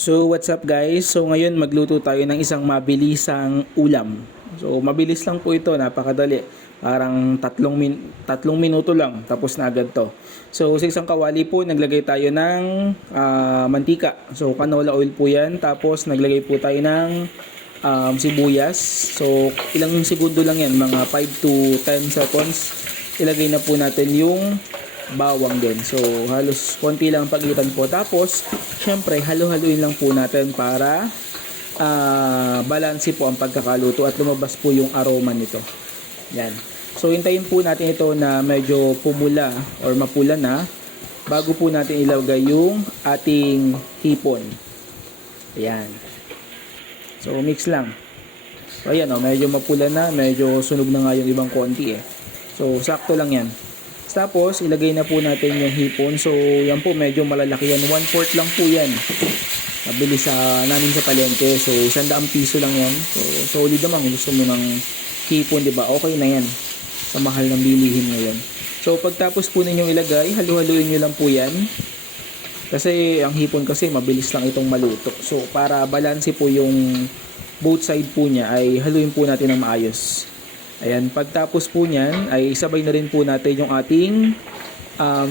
So what's up guys? So ngayon magluto tayo ng isang mabilisang ulam. So mabilis lang po ito, napakadali. Parang tatlong minuto lang tapos na agad to. So sa isang kawali po naglagay tayo ng mantika. So canola oil po 'yan. Tapos naglagay po tayo ng sibuyas. So ilang segundo lang 'yan, mga 5 to 10 seconds. Ilagay na po natin yung bawang din. So, halos konti lang pagitan po. Tapos, syempre, halo-haluin lang po natin para balanse po ang pagkakaluto at lumabas po yung aroma nito. Yan. So, hintayin po natin ito na medyo pumula or mapula na bago po natin ilagay yung ating hipon. Ayan. So, mix lang. So, ayan o, medyo mapula na, medyo sunog na nga yung ibang konti eh. So, sakto lang yan. Tapos, ilagay na po natin yung hipon. So, yan po, medyo malalaki yan. 1/4 lang po yan. Nabili namin sa palengke. So, 100 piso lang yan. So, solid naman. Gusto mo ng hipon, di ba? Okay na yan. Sa mahal ng bilihin ngayon. So, pagtapos po ninyong ilagay, halu-haluin nyo lang po yan. Kasi, ang hipon kasi, mabilis lang itong maluto. So, para balanse po yung both side po niya, ay haluin po natin ng maayos. Ayan, pagtapos po niyan ay sabay na rin po natin yung ating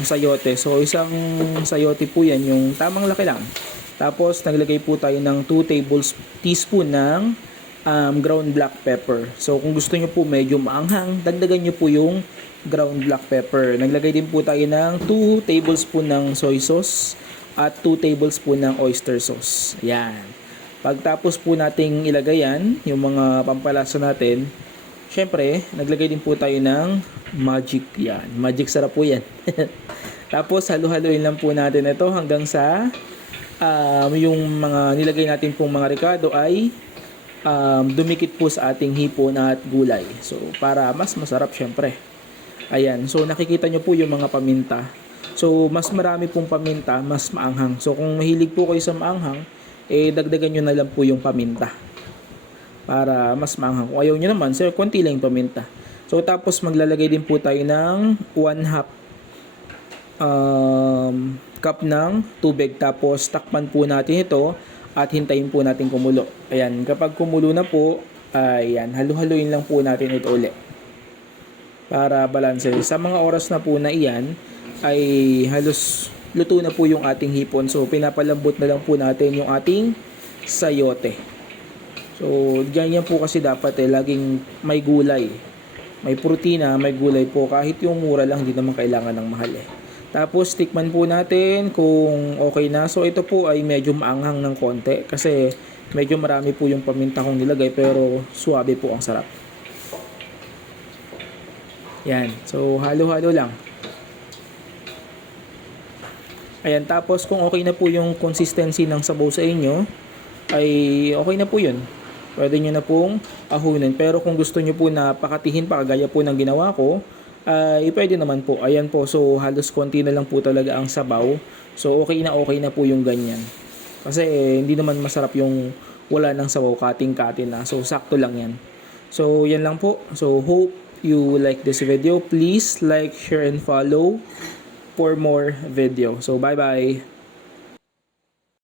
sayote. So isang sayote po yan, yung tamang laki lang. Tapos naglagay po tayo ng 2 tablespoon ng ground black pepper. So kung gusto nyo po medyo maanghang, dagdagan nyo po yung ground black pepper. Naglagay din po tayo ng 2 tablespoon ng soy sauce at 2 tablespoon ng oyster sauce. Ayan. Pagtapos po nating ilagay yan, yung mga pampalasa natin, syempre, naglagay din po tayo ng magic. Yan. Magic sarap po yan. Tapos, halu-haluin lang po natin ito hanggang sa yung mga nilagay natin pong mga ricado ay dumikit po sa ating hipon at gulay. So, para mas masarap syempre. Ayan. So, nakikita nyo po yung mga paminta. So, mas marami pong paminta, mas maanghang. So, kung mahilig po kayo sa maanghang, dagdagan nyo na lang po yung paminta para mas maanghang. Kung ayaw nyo naman, sir, konti lang yung paminta. So, tapos maglalagay din po tayo ng 1/2 cup ng tubig. Tapos, takpan po natin ito at hintayin po natin kumulo. Ayan, kapag kumulo na po, ayan, halu-haluin lang po natin ito ulit para balanse. Sa mga oras na po na iyan, ay halos luto na po yung ating hipon. So, pinapalambot na lang po natin yung ating sayote. So, ganyan po kasi dapat laging may gulay. May protina, may gulay po. Kahit yung mura lang, hindi naman kailangan ng mahal eh. Tapos, tikman po natin kung okay na. So, ito po ay medyo maanghang ng konti. Kasi, medyo marami po yung paminta kong nilagay. Pero, suwabe po ang sarap. Yan. So, halo-halo lang. Ayan. Tapos, kung okay na po yung consistency ng sabaw sa inyo, ay okay na po yun. Pwede nyo na pong ahunin. Pero kung gusto nyo po na pakatihin pa, kagaya po ng ginawa ko, ay pwede naman po. Ayan po, so halos konti na lang po talaga ang sabaw. So okay na po yung ganyan. Kasi hindi naman masarap yung wala ng sabaw, kating-katin na. So sakto lang yan. So yan lang po. So hope you like this video. Please like, share, and follow for more video. So bye-bye.